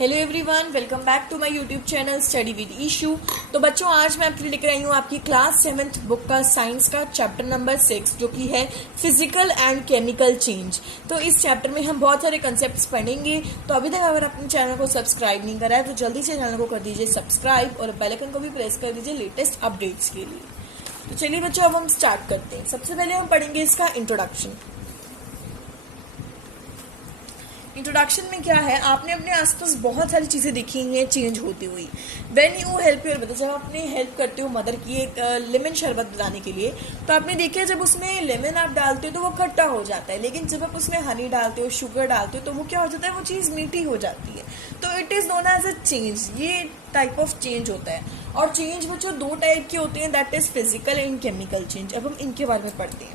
Hello everyone, welcome back to my YouTube channel study with Ishu. तो बच्चों, आज मैं आपके लिए लेकर आई हूँ आपकी क्लास 7th बुक का साइंस का चैप्टर नंबर 6, जो कि है फिजिकल एंड केमिकल चेंज। तो इस चैप्टर में हम बहुत सारे कंसेप्ट्स पढ़ेंगे। तो अभी तक अगर अपने चैनल को सब्सक्राइब नहीं करा है तो जल्दी से चैनल को कर दीजिए सब्सक्राइब और बेल आइकन को भी प्रेस कर दीजिए लेटेस्ट अपडेट्स के लिए। तो चलिए बच्चों, अब हम स्टार्ट करते हैं। सबसे पहले हम पढ़ेंगे इसका इंट्रोडक्शन। इंट्रोडक्शन में क्या है, आपने अपने आसपास बहुत सारी चीज़ें देखी हैं चेंज होती हुई। When you help your mother, जब आपने हेल्प करते हो मदर की एक लेमन शरबत बनाने के लिए, तो आपने देखा जब उसमें लेमन आप डालते हो तो वो खट्टा हो जाता है, लेकिन जब आप उसमें हनी डालते हो, शुगर डालते हो, तो वो क्या हो जाता है, वो चीज़ मीठी हो जाती है। तो it is known as a change. ये टाइप ऑफ चेंज होता है। और चेंज बच्चों दो टाइप के होते हैं, that is physical and chemical change. अब हम इनके बारे में पढ़ते हैं।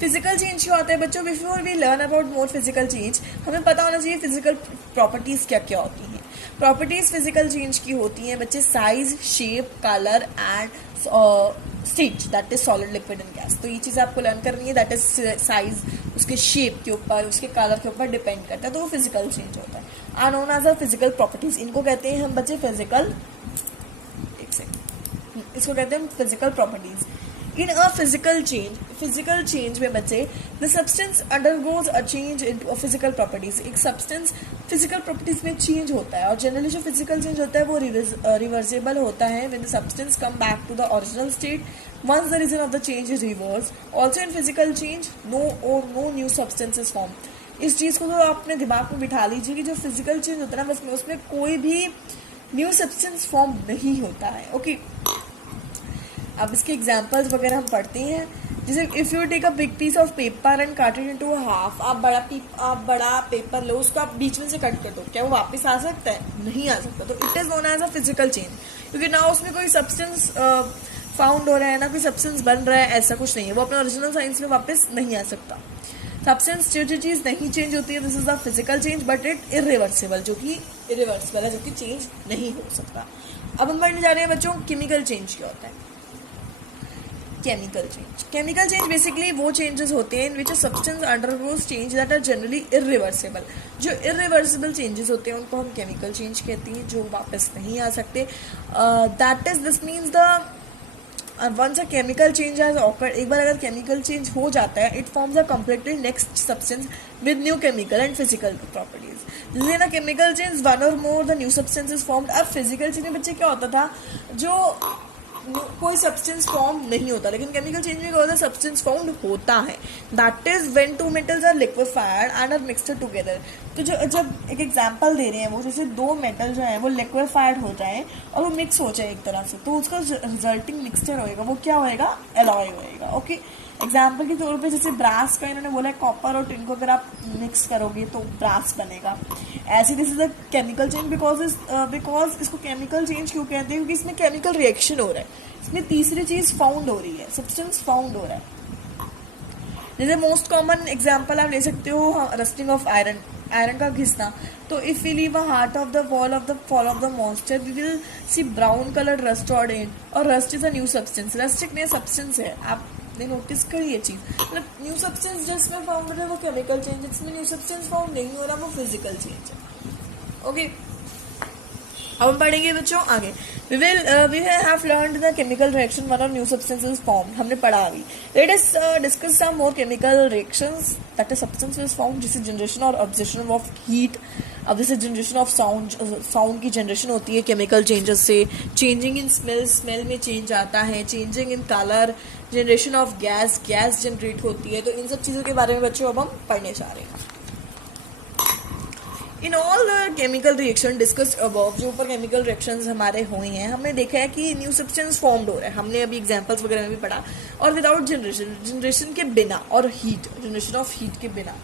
फिजिकल चेंज क्या होता है बच्चों? Before we learn about more physical change, हमें पता होना चाहिए फिजिकल प्रॉपर्टीज क्या क्या होती हैं। प्रॉपर्टीज फिजिकल चेंज की होती हैं बच्चे, size, shape, colour and state, that is solid, liquid and gas. तो ये चीज़ आपको लर्न करनी है। दैट इज साइज उसके शेप के ऊपर, उसके कलर के ऊपर डिपेंड करता है, तो वो फिजिकल चेंज होता है। Are known as a physical properties. इनको कहते हैं हम बच्चे फिजिकल, एक सेकंड, इसको कहते हैं physical properties. In a physical change में बच्चे the substance undergoes a change into a physical properties। एक substance physical properties में change होता है, और generally जो physical change होता है वो reversible होता है when the substance come back to the original state once the reason of the change is reversed। Also in physical change no new substance is formed। इस चीज़ को तो आप अपने दिमाग में बिठा लीजिए कि जो physical change होता है ना, बस उसमें कोई भी new substance form नहीं होता है। ओके, अब इसके एग्जाम्पल्स वगैरह हम पढ़ते हैं। जैसे if you take a big piece of paper and cut it into half, आप बड़ा पेपर लो, उसको आप बीच में से कट कर दो, क्या वो वापस आ सकता है? नहीं आ सकता। तो it is known as a physical change, क्योंकि ना उसमें कोई सब्सटेंस फाउंड हो रहा है, ना कोई सब्सटेंस बन रहा है, ऐसा कुछ नहीं है। वो अपने ओरिजिनल साइंस में वापस नहीं आ सकता। सब्सटेंस जो चीज़ नहीं चेंज होती है, this is the physical change, but it irreversible, जो कि इरिवर्सिबल है, जो कि चेंज नहीं हो सकता। अब हम पढ़ने जा रहे हैं बच्चों, केमिकल चेंज क्या होता है। केमिकल चेंज बेसिकली वो चेंजेस होते हैं in which a substance undergoes change that are generally irreversible. जो इरिवर्सिबल चेंजेस होते हैं उनको हम केमिकल चेंज कहते हैं, जो वापस नहीं आ सकते। That is this means the once a chemical change has occurred, एक बार अगर केमिकल चेंज हो जाता है, it forms a completely next substance with new chemical and physical properties. जैसे ना केमिकल चेंज वन और more the new substance is formed. अब फिजिकल चेंज में बच्चे क्या होता था, जो कोई सब्सटेंस फॉर्म नहीं होता, लेकिन केमिकल चेंज में क्या होता है, सब्सटेंस फाउंड होता है। That is when two metals are liquefied and are mixed together. तो जो जब एक एग्जांपल दे रहे हैं वो, जैसे दो मेटल जो है वो लिक्विफाइड हो जाए और वो मिक्स हो जाए एक तरह से, तो उसका रिजल्टिंग मिक्सचर होएगा, वो क्या होएगा, एलॉय होएगा। ओके, एग्जाम्पल के तौर पे जैसे ब्रास का इन्होंने बोला है, कॉपर और टिन को अगर आप मिक्स करोगे तो ब्रास बनेगा। ऐसे this is a chemical change. Because इसको केमिकल चेंज क्यों कहते हैं, क्योंकि इसमें केमिकल रिएक्शन हो रहा है, इसमें तीसरी चीज फाउंड हो रही है, सब्सटेंस फाउंड हो रहा है। जैसे मोस्ट कॉमन एग्जाम्पल आप ले सकते हो, रस्टिंग ऑफ आयरन का घिसना। तो if we leave a heart of the wall of the fall of the monster, we will see brown colour rust और इन, और rust is a new substance. Rust एक नया सब्सटेंस है, आपने नोटिस करी ये चीज, मतलब न्यू सब्सटेंस जिसमें फाउंड हो रहा है वो केमिकल चेंज, जिसमें न्यू सब्सटेंस फाउंड नहीं हो रहा वो फिजिकल चेंज है। ओके, अब हम पढ़ेंगे बच्चों आगे। we have learned the chemical reaction one of new substances formed, हमने पढ़ा अभी। Let us discuss some more chemical reactions that a substance is formed, जैसे जनरेशन और ऑब्जर्वेशन ऑफ हीट। अब जैसे जनरेशन ऑफ साउंड की जनरेशन होती है केमिकल चेंजेस से। चेंजिंग इन स्मेल में चेंज आता है। Changing in colour, generation of gas generate होती है। तो इन सब चीज़ों के बारे में बच्चों अब हम पढ़ने जा रहे हैं। In all the chemical reaction discussed above, जो ऊपर केमिकल रिएक्शंस हमारे हुए हैं, हमने देखा है कि न्यू सब्सटेंस फॉर्म्ड हो रहा है, हमने अभी एग्जांपल्स वगैरह में भी पढ़ा। और विदाउट जनरेशन के बिना, और जनरेशन ऑफ हीट के बिना,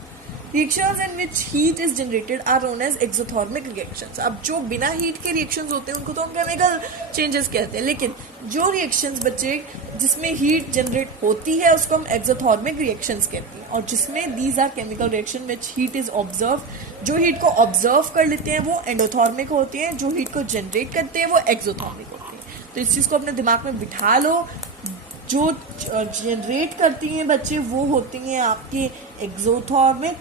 reactions in which heat is generated are known as exothermic reactions. अब जो बिना हीट के रिएक्शंस होते हैं उनको तो हम केमिकल चेंजेस कहते हैं, लेकिन जो रिएक्शंस बच्चे जिसमें हीट जनरेट होती है उसको हम एक्सोथर्मिक रिएक्शंस कहते हैं। और जिसमें these are chemical reaction which heat is observe, जो हीट को ऑब्जर्व कर लेते हैं वो एंडोथर्मिक होते हैं, जो हीट को जनरेट करते हैं वो एक्सोथर्मिक होते हैं। तो इस चीज़ को अपने दिमाग में बिठा लो। जो जनरेट करती हैं बच्चे वो होती हैं आपकी एक्सोथर्मिक,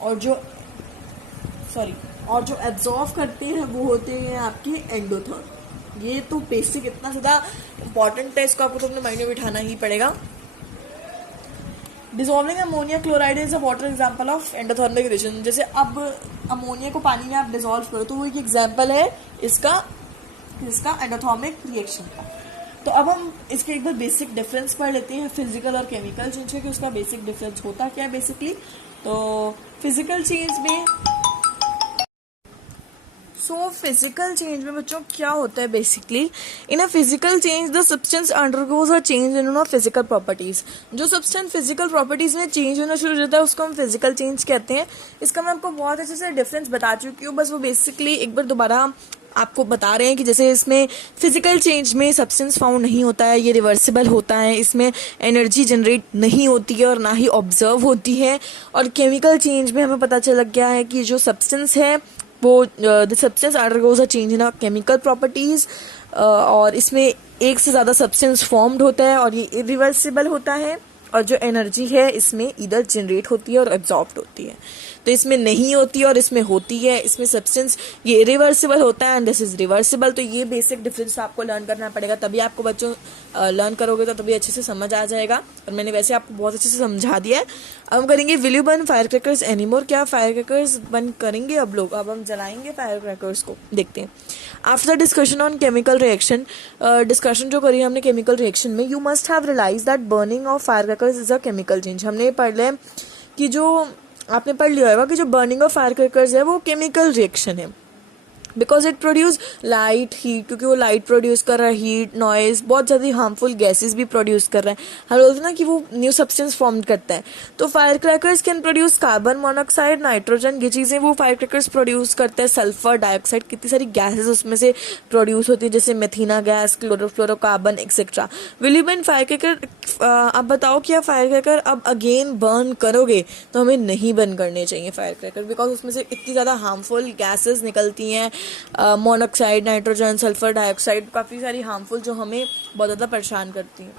और जो सॉरी, और जो एब्जॉर्व करते हैं वो होते हैं आपके एंडोथर्म। ये तो बेसिक इतना ज़्यादा इंपॉर्टेंट है, इसको आपको तो अपने माइंड में बिठाना ही पड़ेगा। Dissolving ammonia chloride is a water example of endothermic reaction. जैसे अब अमोनिया को पानी में आप डिजोल्व करो तो वो एक एग्जाम्पल है इसका एंडोथर्मिक रिएक्शन का। तो अब हम इसके एक बार बेसिक डिफरेंस पढ़ लेते हैं फिजिकल और केमिकल चेंज के, उसका बेसिक डिफरेंस होता क्या है बेसिकली। तो फिजिकल चेंज में फिजिकल चेंज में बच्चों क्या होता है basically, in a physical change the substance undergoes a change in physical properties. जो सब्सटेंस फिजिकल प्रॉपर्टीज में चेंज होना शुरू हो जाता है उसको हम फिजिकल चेंज कहते हैं। इसका मैं आपको बहुत अच्छे से डिफरेंस बता चुकी हूँ, बस वो बेसिकली एक बार दोबारा आपको बता रहे हैं कि जैसे इसमें फिजिकल चेंज में सब्सटेंस फाउंड नहीं होता है, ये रिवर्सिबल होता है, इसमें एनर्जी जनरेट नहीं होती है और ना ही ऑब्जर्व होती है। और केमिकल चेंज में हमें पता चल गया है कि जो सब्सटेंस है वो the substance undergoes a change in chemical properties, और इसमें एक से ज़्यादा सब्सटेंस फॉर्म्ड होता है और ये इरिवर्सिबल होता है। और जो एनर्जी है इसमें इधर जनरेट होती है और एब्जॉर्ब्ड होती है, तो इसमें नहीं होती है और इसमें होती है। इसमें सब्सटेंस ये इरिवर्सिबल होता है एंड दिस इज रिवर्सिबल। तो ये बेसिक डिफरेंस आपको लर्न करना पड़ेगा, तभी आपको बच्चों लर्न करोगे तो तभी अच्छे से समझ आ जाएगा। और मैंने वैसे आपको बहुत अच्छे से समझा दिया है। अब हम करेंगे will you burn fire crackers anymore. क्या फायर क्रैकर्स बर्न करेंगे अब लोग? अब हम जलाएंगे फायर क्रैकर्स को, देखते हैं। After the discussion on chemical reaction, discussion जो करी हमने केमिकल रिएक्शन में, you must have realise that burning of fire crackers is a chemical change. हमने पढ़ लिया कि जो आपने पढ़ लिया होगा कि जो बर्निंग ऑफ फायर क्रैकर्स है वो केमिकल रिएक्शन है, because it produce light heat, क्योंकि वो लाइट प्रोड्यूस कर रहा है, हीट, नॉइज, बहुत ज़्यादा हार्मफुल गैसेस भी प्रोड्यूस कर रहा है। हम बोलते हैं ना कि वो न्यू सब्सटेंस फॉर्म करता है। तो fire crackers can produce carbon monoxide, nitrogen, ये चीज़ें वो फायर क्रैकर्स प्रोड्यूस करते हैं। सल्फर डाइऑक्साइड, कितनी सारी गैसेज उसमें से प्रोड्यूस होती है, जैसे methane gas, chlorofluorocarbon etcetera. Will you burn fire cracker? आप बताओ कि आप फायर क्रैकर अब अगेन बर्न करोगे? तो हमें नहीं बर्न करने चाहिए फायर क्रैकर, बिकॉज उसमें से इतनी ज़्यादा हार्मफुल गैसेज निकलती हैं, मोनोऑक्साइड, नाइट्रोजन, सल्फर डाइऑक्साइड, काफ़ी सारी हार्मफुल, जो हमें बहुत ज़्यादा परेशान करती हैं।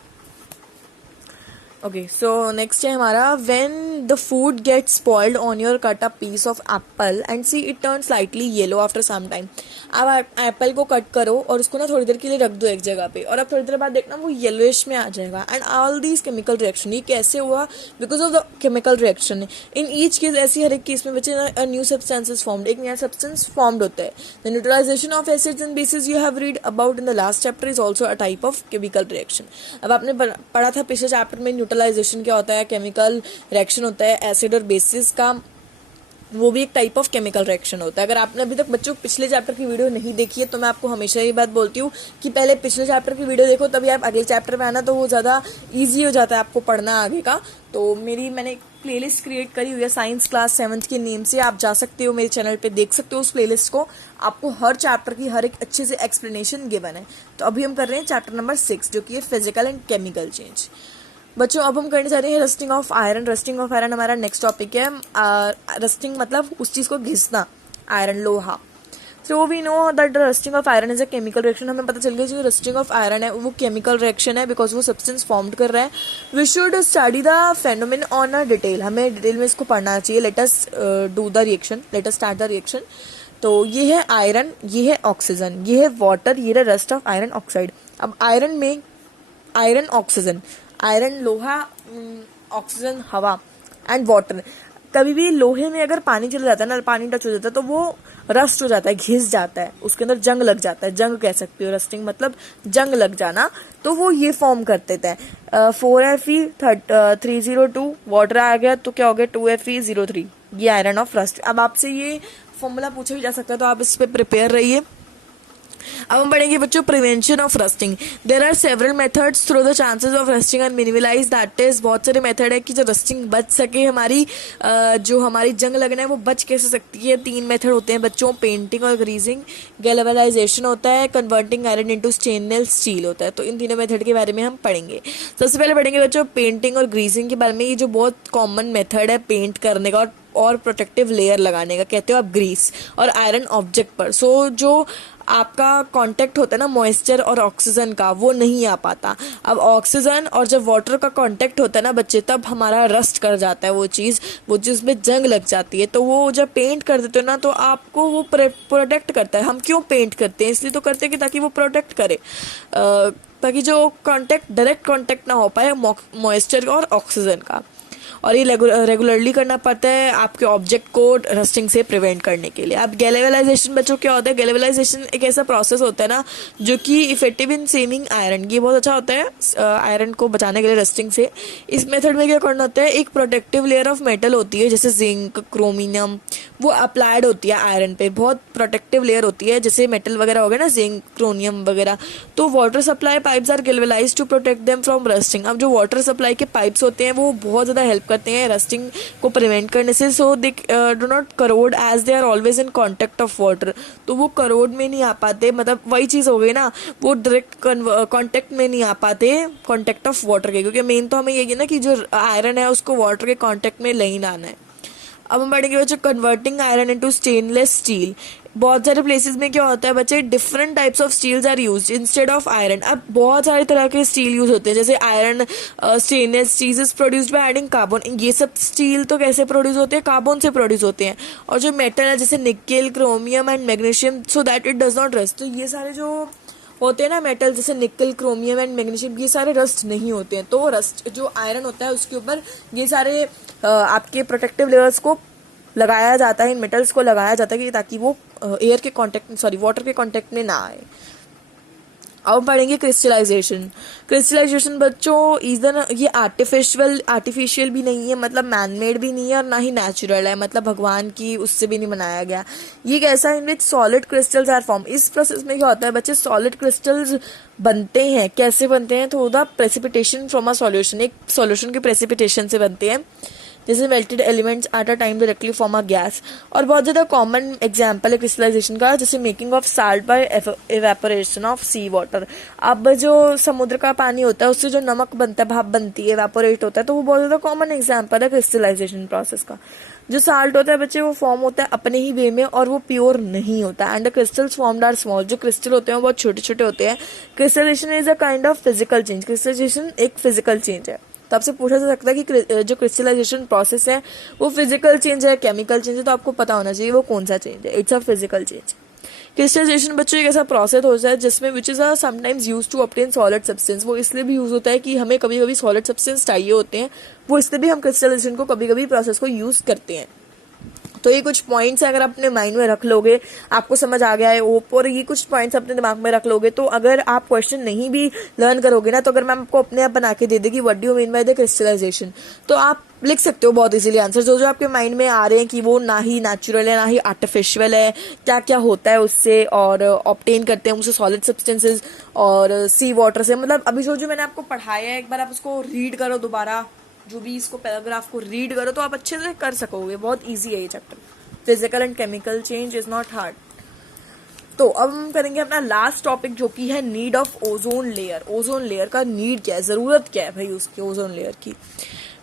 ओके, सो नेक्स्ट है हमारा when the food gets spoiled on your cut a piece of apple and see it turn slightly yellow after some time. आप एप्पल को कट करो और उसको ना थोड़ी देर के लिए रख दो एक जगह पे, और अब थोड़ी देर बाद देखना वो येलोइश में आ जाएगा। And all these chemical reaction, ये कैसे हुआ? Because of the chemical reaction. In each case, ऐसी हर एक केस में बच्चे न्यू सब्सटेंसेस फॉर्म्ड, एक नया सब्सटेंस फॉर्म्ड होता है। The neutralisation of acids and bases you have read about in the last chapter is also a type of chemical reaction. अब आपने पढ़ा था पिछले चैप्टर में न्यूट्रलाइजेशन क्या होता है, केमिकल रिएक्शन होता है एसिड और बेसिस का, वो भी एक टाइप ऑफ केमिकल रिएक्शन होता है। अगर आपने अभी तक बच्चों पिछले चैप्टर की वीडियो नहीं देखी है तो मैं आपको हमेशा ये बात बोलती हूँ कि पहले पिछले चैप्टर की वीडियो देखो, तभी आप अगले चैप्टर में आना, तो वो ज़्यादा ईजी हो जाता है आपको पढ़ना आगे का। तो मैंने एक प्लेलिस्ट क्रिएट करी हुई है साइंस क्लास 7th के नेम से, आप जा सकते हो मेरे चैनल पे, देख सकते हो उस प्लेलिस्ट को। आपको हर चैप्टर की हर एक अच्छे से एक्सप्लेनेशन गिवन है। तो अभी हम कर रहे हैं चैप्टर नंबर 6, जो कि है फिजिकल एंड केमिकल चेंज। बच्चों अब हम करने जा रहे हैं rusting of iron. Rusting of iron हमारा नेक्स्ट टॉपिक है। रस्टिंग मतलब उस चीज़ को घिसना, आयरन, लोहा। So we know that rusting of iron is a chemical reaction. हमें पता चल गया जो रस्टिंग ऑफ आयरन है वो केमिकल रिएक्शन है, बिकॉज वो सब्सटेंस फॉर्म्ड कर रहा है। We should study the phenomenon on a detail, हमें डिटेल में इसको पढ़ना चाहिए। Let us do the reaction, let us start the reaction. तो ये है आयरन, ये है ऑक्सीजन, ये है वाटर, ये है रस्ट ऑफ आयरन ऑक्साइड। अब आयरन में आयरन ऑक्सीजन, आयरन लोहा, ऑक्सीजन हवा एंड वाटर। कभी भी लोहे में अगर पानी चला जाता है ना, पानी टच हो जाता है तो वो रस्ट हो जाता है, घिस जाता है, उसके अंदर जंग लग जाता है। जंग कह सकते हो, रस्टिंग मतलब जंग लग जाना। तो वो ये फॉर्म कर देता है 4Fe302, वाटर आ गया तो क्या हो गया 2Fe03, ये आयरन ऑफ रस्ट। अब आपसे ये फॉर्मूला पूछा भी जा सकता है, तो आप इस पर प्रिपेयर रहिए। अब हम पढ़ेंगे बच्चों prevention of rusting. There are several methods through the chances of rusting and minimalise, that is बहुत सारे मेथड है कि जो रस्टिंग बच सके, हमारी जो हमारी जंग लगना है वो बच कैसे सकती है। 3 मेथड होते हैं बच्चों, पेंटिंग और ग्रीजिंग, गैल्वेनाइजेशन होता है, converting iron into stainless steel होता है। तो इन तीनों मेथड के बारे में हम पढ़ेंगे। सबसे पहले पढ़ेंगे बच्चों पेंटिंग और ग्रीजिंग के बारे में। ये जो बहुत कॉमन मेथड है पेंट करने का और प्रोटेक्टिव लेयर लगाने का, कहते हो आप ग्रीस और आयरन ऑब्जेक्ट पर। सो जो आपका कांटेक्ट होता है ना मॉइस्चर और ऑक्सीजन का, वो नहीं आ पाता। अब ऑक्सीजन और जब वाटर का कांटेक्ट होता है ना बच्चे, तब हमारा रस्ट कर जाता है वो चीज़ में जंग लग जाती है। तो वो जब पेंट कर देते हो ना तो आपको वो प्रोटेक्ट करता है। हम क्यों पेंट करते हैं? इसलिए तो करते हैं कि ताकि वो प्रोटेक्ट करे, ताकि जो कांटेक्ट डायरेक्ट कांटेक्ट ना हो पाए मॉइस्चर और ऑक्सीजन का। और ये रेगुलरली करना पड़ता है आपके ऑब्जेक्ट को रस्टिंग से प्रिवेंट करने के लिए। अब गैल्वेनाइजेशन बच्चों क्या होता है? गैल्वेनाइजेशन एक ऐसा प्रोसेस होता है ना जो कि इफेक्टिव इन सेविंग आयरन, ये बहुत अच्छा होता है आयरन को बचाने के लिए रस्टिंग से। इस मेथड में क्या करना होता है, एक प्रोटेक्टिव लेयर ऑफ मेटल होती है जैसे जिंक, क्रोमियम, वो अप्लाइड होती है आयरन पे, बहुत प्रोटेक्टिव लेयर होती है। जैसे मेटल वगैरह हो गया ना, जिंक, क्रोमियम वगैरह। तो water supply pipes are galvanised to protect them from rusting. अब जो वाटर सप्लाई के पाइप्स होते हैं वो बहुत ज़्यादा हेल्प करते हैं रस्टिंग को प्रिवेंट करने से। So they do not corrode as they are always in contact of water. तो वो करोड में नहीं आ पाते, मतलब वही चीज़ हो गई ना, वो डायरेक्ट कॉन्टेक्ट में नहीं आ पाते कॉन्टेक्ट ऑफ वाटर के, क्योंकि मेन तो हमें यही है ना कि जो आयरन है उसको वाटर के कॉन्टेक्ट में नहीं लाना है। अब हम पढ़ेंगे बच्चे converting iron into stainless steel. बहुत सारे प्लेसेस में क्या होता है बच्चे, different types of steels are used instead of iron. अब बहुत सारे तरह के स्टील यूज होते हैं, जैसे iron stainless steel is produced by adding carbon. ये सब स्टील तो कैसे प्रोड्यूस होते हैं? कार्बन से प्रोड्यूस होते हैं। और जो मेटल है जैसे nickel, chromium and magnesium, so that it does not rust. तो ये सारे जो होते हैं ना मेटल जैसे निकल, क्रोमियम एंड मैग्नीशियम, ये सारे रस्ट नहीं होते हैं। तो रस्ट जो आयरन होता है उसके ऊपर ये सारे आपके प्रोटेक्टिव लेयर्स को लगाया जाता है, इन मेटल्स को लगाया जाता है कि ताकि वो एयर के कांटेक्ट वाटर के कांटेक्ट में ना आए। अब पढ़ेंगे क्रिस्टलाइजेशन। क्रिस्टलाइजेशन बच्चों इधर ये आर्टिफिशियल भी नहीं है, मतलब मैनमेड भी नहीं है, और ना ही नेचुरल है, मतलब भगवान की उससे भी नहीं बनाया गया। ये कैसा, in which solid crystals are form. इस प्रोसेस में क्या होता है बच्चे, सॉलिड क्रिस्टल्स बनते हैं। कैसे बनते हैं? तो the precipitation from a solution, एक सॉल्यूशन के प्रेसिपिटेशन से बनते हैं, जैसे melted elements at a time directly form a gas. और बहुत ज़्यादा कॉमन एग्जाम्पल है क्रिस्टलाइजेशन का, जैसे making of salt by evaporation of sea water. अब जो समुद्र का पानी होता है उससे जो नमक बनता है, भाप बनती है, इवेपोरेट होता है, तो वो बहुत ज़्यादा कॉमन एग्जाम्पल है क्रिस्टलाइजेशन प्रोसेस का। जो साल्ट होता है बच्चे वो फॉर्म होता है अपने ही वे में और वो प्योर नहीं होता। And the crystals formed are small, जो क्रिस्टल होते हैं वो बहुत छोटे छोटे होते हैं। Crystallisation is a kind of physical change. Crystallisation एक फिजिकल चेंज है। तो आपसे पूछा जा सकता है कि जो क्रिस्टलाइजेशन प्रोसेस है वो फिजिकल चेंज है, केमिकल चेंज है, तो आपको पता होना चाहिए वो कौन सा चेंज है। It's a physical change. Crystallisation बच्चों एक ऐसा प्रोसेस होता है जिसमें which is sometimes use to obtain solid substance. वो इसलिए भी यूज होता है कि हमें कभी कभी सॉलिड सब्सटेंस चाहिए होते हैं, वो इसलिए भी हम क्रिस्टलाइजेशन को कभी कभी प्रोसेस को यूज करते हैं। तो ये कुछ पॉइंट्स अगर अपने माइंड में रख लोगे, आपको समझ आ गया है ओप, और ये कुछ पॉइंट्स अपने दिमाग में रख लोगे, तो अगर आप क्वेश्चन नहीं भी लर्न करोगे ना, तो अगर मैम आपको अपने आप बना के दे देगी what do you mean by the crystallisation, तो आप लिख सकते हो बहुत इजीली आंसर। जो जो आपके माइंड में आ रहे हैं कि वो ना ही नेचुरल है ना ही आर्टिफिशियल है, क्या क्या होता है उससे, और ऑब्टेन करते हैं उससे सॉलिड सब्सटेंसेज और सी वाटर से। मतलब अभी जो मैंने आपको पढ़ाया है, एक बार आप उसको रीड करो दोबारा, जो भी इसको पैराग्राफ को रीड करो, तो आप अच्छे से कर सकोगे। बहुत इजी है ये chapter. Physical and chemical change is not hard. तो अब हम करेंगे अपना लास्ट टॉपिक, जो कि है need of ozone layer. Ozone layer का नीड क्या है, जरूरत क्या है भाई उसकी, ओजोन लेयर की।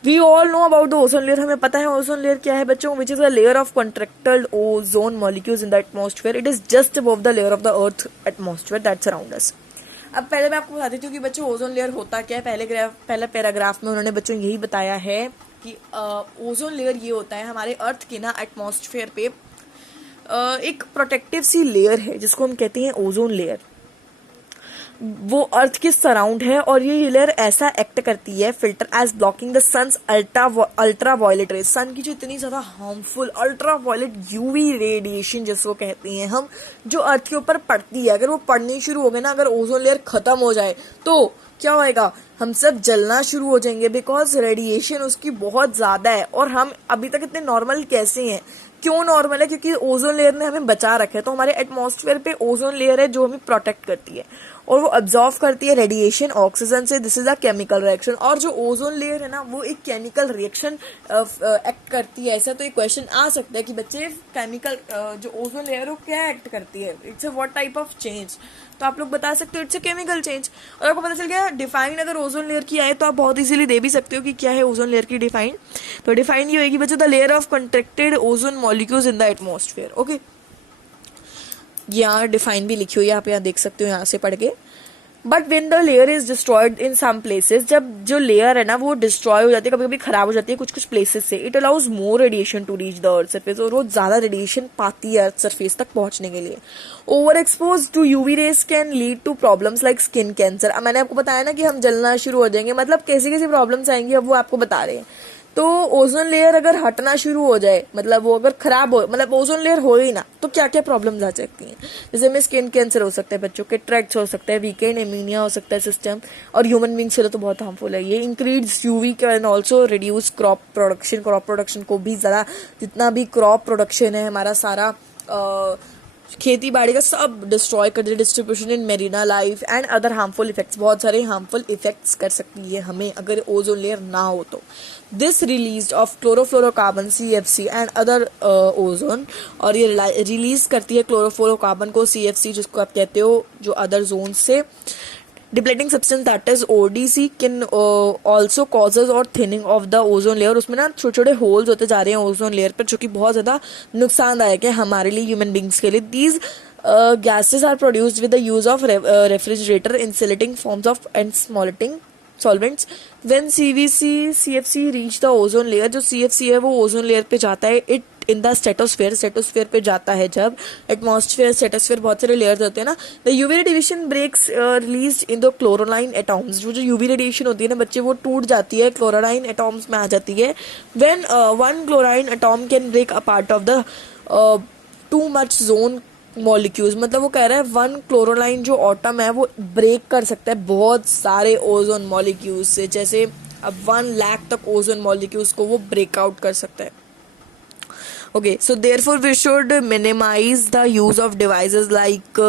We all know about the ozone layer. हमें पता है ओजोन लेयर क्या है बच्चों, which is a layer of contracted ozone molecules in the atmosphere. It is just above the layer of the earth atmosphere that's around us. अब पहले मैं आपको बता देती हूँ कि बच्चों ओजोन लेयर होता क्या है। पहले पैराग्राफ में उन्होंने बच्चों यही बताया है कि ओजोन लेयर ये होता है हमारे अर्थ के ना एटमॉस्फेयर पे एक प्रोटेक्टिव सी लेयर है जिसको हम कहते हैं ओजोन लेयर। वो अर्थ के सराउंड है और ये लेयर ऐसा एक्ट करती है filter as blocking the sun's ultraviolet rays. Sun की जो इतनी ज्यादा harmful ultraviolet UV radiation जिसको कहते हैं हम, जो अर्थ के ऊपर पड़ती है, अगर वो पड़नी शुरू हो गई ना, अगर ओजोन लेयर खत्म हो जाए तो क्या होएगा, हम सब जलना शुरू हो जाएंगे, बिकॉज रेडिएशन उसकी बहुत ज्यादा है। और हम अभी तक इतने नॉर्मल कैसे हैं? क्यों नॉर्मल है? क्योंकि ओजोन लेयर ने हमें बचा रखा है। तो हमारे एटमॉस्फेयर पे ओजोन लेयर है जो हमें प्रोटेक्ट करती है। और वो अब्जॉर्व करती है रेडिएशन ऑक्सीजन से। This is a chemical reaction. और जो ओजोन लेयर है ना वो एक केमिकल रिएक्शन एक्ट करती है। ऐसा तो एक क्वेश्चन आ सकता है कि बच्चे केमिकल जो ओजोन लेयर वो क्या एक्ट करती है, it's a what type of change, तो आप लोग बता सकते हो इट्स अ केमिकल चेंज। और आपको पता चल गया डिफाइन अगर ओजोन लेयर की आए तो आप बहुत इजीली दे भी सकते हो कि क्या है ओजोन लेयर की डिफाइन। तो डिफाइन ये होगी बच्चों, the layer of contracted ozone molecules in the atmosphere. Okay, यहाँ डिफाइन भी लिखी हुई है, आप यहाँ देख सकते हो यहाँ से पढ़ के। But when the layer is destroyed in some places, जब जो लेयर है ना वो डिस्ट्रॉय हो जाती है, कभी कभी खराब हो जाती है कुछ कुछ प्लेसेस से, it allows more radiation to reach the earth surface, और वो ज्यादा रेडिएशन पाती है अर्थ सरफेस तक पहुंचने के लिए। Over expose to UV rays can lead to problems like skin cancer. अब मैंने आपको बताया ना कि हम जलना शुरू हो जाएंगे, मतलब कैसी कैसी प्रॉब्लम्स आएंगी अब वो आपको बता रहे हैं। तो ओजोन लेयर अगर हटना शुरू हो जाए, मतलब वो अगर खराब हो, मतलब ओजोन लेयर हो ही ना, तो क्या क्या प्रॉब्लम्स आ सकती हैं। जैसे में स्किन कैंसर हो सकता है बच्चों के, ट्रैक्स हो सकता है, वीकेंड एमीनिया हो सकता है सिस्टम, और ह्यूमन बींग्स के लिए तो बहुत हार्मफुल है ये। Increase UV can also reduce crop production. Crop production को भी ज़्यादा, जितना भी क्रॉप प्रोडक्शन है हमारा सारा खेती बाड़ी का सब डिस्ट्रॉय कर दे। Distribution in marine life and other harmful effects, बहुत सारे हार्मफुल इफेक्ट्स कर सकती है हमें अगर ओजोन लेयर ना हो तो। This release of chlorofluorocarbon CFC and other ozone, और ये रिलीज करती है क्लोरोफ्लोरोकार्बन को, CFC जिसको आप कहते हो, जो अदर जोन से। Depleting substance that is ODC can also causes और thinning of the ozone layer. उसमें ना छोटे छोटे होल्स होते जा रहे हैं ओजोन लेयर पर, जो कि बहुत ज्यादा नुकसानदायक है हमारे लिए, ह्यूमन बींग्स के लिए। These gases are produced with the use of refrigerator, insulating forms of and smolting solvents. When CFC reach the ozone layer, जो CFC है वो ओजोन लेयर पे जाता है, इट इन द स्टेटोस्फेयर पे जाता है। जब एटमॉस्फेयर स्टेटोस्फेयर बहुत सारे लेयर्स होते हैं ना, the UV radiation breaks release in the chlorine atoms. जो यूवी रेडिएशन होती है ना बच्चे, वो टूट जाती है, क्लोरोलाइन एटॉम्स में आ जाती है। When one chlorine atom can break a part of the too much zone molecules, मतलब वो कह रहा है वन क्लोरोलाइन जो एटम है वो ब्रेक कर सकता है बहुत सारे ओजोन मॉलिक्यूल्स से। जैसे अब 1 लाख तक ओजोन मॉलिक्यूल्स को वो ब्रेकआउट कर सकता है। Okay, so therefore we should minimize the use of devices like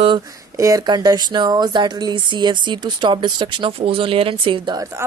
air conditioners that release CFC to stop destruction of ozone layer and save the earth.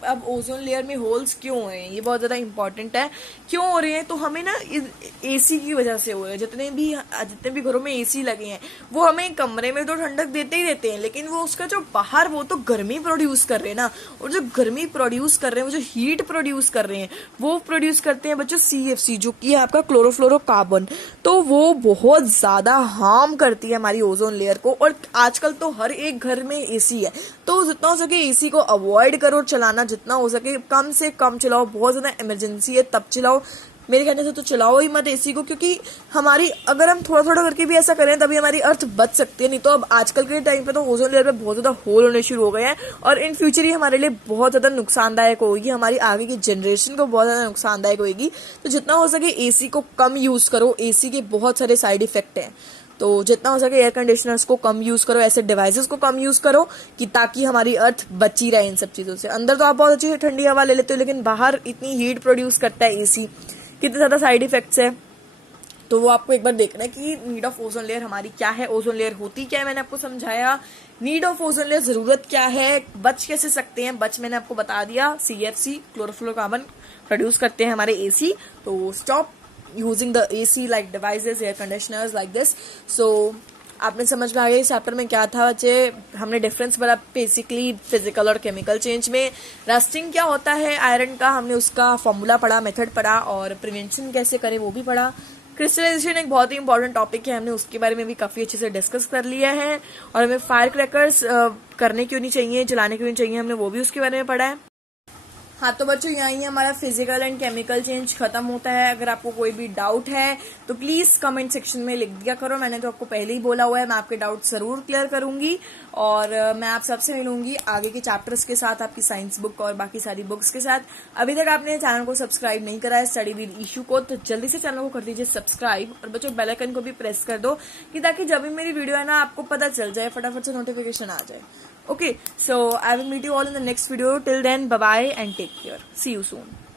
अब ओजोन लेयर में holes क्यों हो रहे हैं, ये बहुत ज्यादा इंपॉर्टेंट है। क्यों हो रहे हैं, तो हमें ना AC की वजह से हो रहे हैं। जितने भी घरों में AC लगे हैं वो हमें कमरे में तो ठंडक देते ही देते हैं, लेकिन वो उसका जो बाहर वो तो गर्मी प्रोड्यूस कर रहे हैं ना, और जो गर्मी प्रोड्यूस कर रहे हैं, वो जो हीट प्रोड्यूस कर रहे हैं, वो प्रोड्यूस करते हैं बच्चों CFC, जो कि है आपका क्लोरोफ्लोरोकार्बन। तो वो बहुत ज्यादा हार्म करती है हमारी ओजोन लेयर को। और आजकल तो हर एक घर में AC है, तो जितना हो सके AC को अवॉइड करो, चलाना जितना हो सके कम से कम चलाओ। बहुत ज्यादा इमरजेंसी है तब चलाओ, मेरे कहने से तो चलाओ ही मत AC को, क्योंकि हमारी अगर हम थोड़ा थोड़ा करके भी ऐसा करें तभी हमारी अर्थ बच सकती है। नहीं तो अब आजकल के टाइम पे तो ओजोन लेयर पे बहुत ज्यादा होल होने शुरू हो गए हैं, और इन फ्यूचर ही हमारे लिए बहुत ज्यादा नुकसानदायक होगी, हमारी आगे की जनरेशन को बहुत ज्यादा नुकसानदायक होगी। तो जितना हो सके AC को कम यूज करो। AC के बहुत सारे साइड इफेक्ट हैं, तो जितना हो सके एयर कंडीशनर्स को कम यूज करो, ऐसे डिवाइसेस को कम यूज करो कि ताकि हमारी अर्थ बची रहे इन सब चीजों से। अंदर तो आप बहुत अच्छी ठंडी हवा ले लेते हो, लेकिन बाहर इतनी हीट प्रोड्यूस करता है AC, कितने ज्यादा साइड इफेक्ट्स है। तो वो आपको एक बार देखना है कि नीड ऑफ ओजोन लेयर हमारी क्या है, ओजोन लेयर होती क्या है, मैंने आपको समझाया। नीड ऑफ ओजोन लेयर जरूरत क्या है, बच कैसे सकते हैं, बच मैंने आपको बता दिया। CFC क्लोरोफ्लोरोकार्बन प्रोड्यूस करते हैं हमारे AC, तो stop using the AC like devices, air conditioners like this. So आपने समझ में आ गया इस चैप्टर में क्या था बच्चे। हमने डिफरेंस बड़ा बेसिकली फिजिकल और केमिकल चेंज में। रस्टिंग क्या होता है आयरन का, हमने उसका फॉर्मूला पढ़ा, मेथड पढ़ा, और प्रिवेंशन कैसे करें वो भी पढ़ा। क्रिस्टलाइजेशन एक बहुत ही इंपॉर्टेंट टॉपिक है, हमने उसके बारे में भी काफी अच्छे से डिस्कस कर लिया है। और हमें फायर क्रैकर्स करने क्यों नहीं चाहिए, जलाने क्यों नहीं चाहिए, हमने वो भी उसके बारे में पढ़ा है। हाँ तो बच्चों यहीं हमारा फिजिकल एंड केमिकल चेंज खत्म होता है। अगर आपको कोई भी डाउट है तो प्लीज कमेंट सेक्शन में लिख दिया करो। मैंने तो आपको पहले ही बोला हुआ है, मैं आपके डाउट जरूर क्लियर करूंगी, और मैं आप सबसे मिलूंगी आगे के चैप्टर्स के साथ, आपकी साइंस बुक और बाकी सारी बुक्स के साथ। अभी तक आपने चैनल को सब्सक्राइब नहीं करा है स्टडी विद ईशू को, तो जल्दी से चैनल को कर दीजिए सब्सक्राइब, और बच्चों बेल आइकन को भी प्रेस कर दो कि ताकि जब भी मेरी वीडियो है ना आपको पता चल जाए, फटाफट से नोटिफिकेशन आ जाए। Okay, so I will meet you all in the next video. Till then, bye bye and take care. See you soon.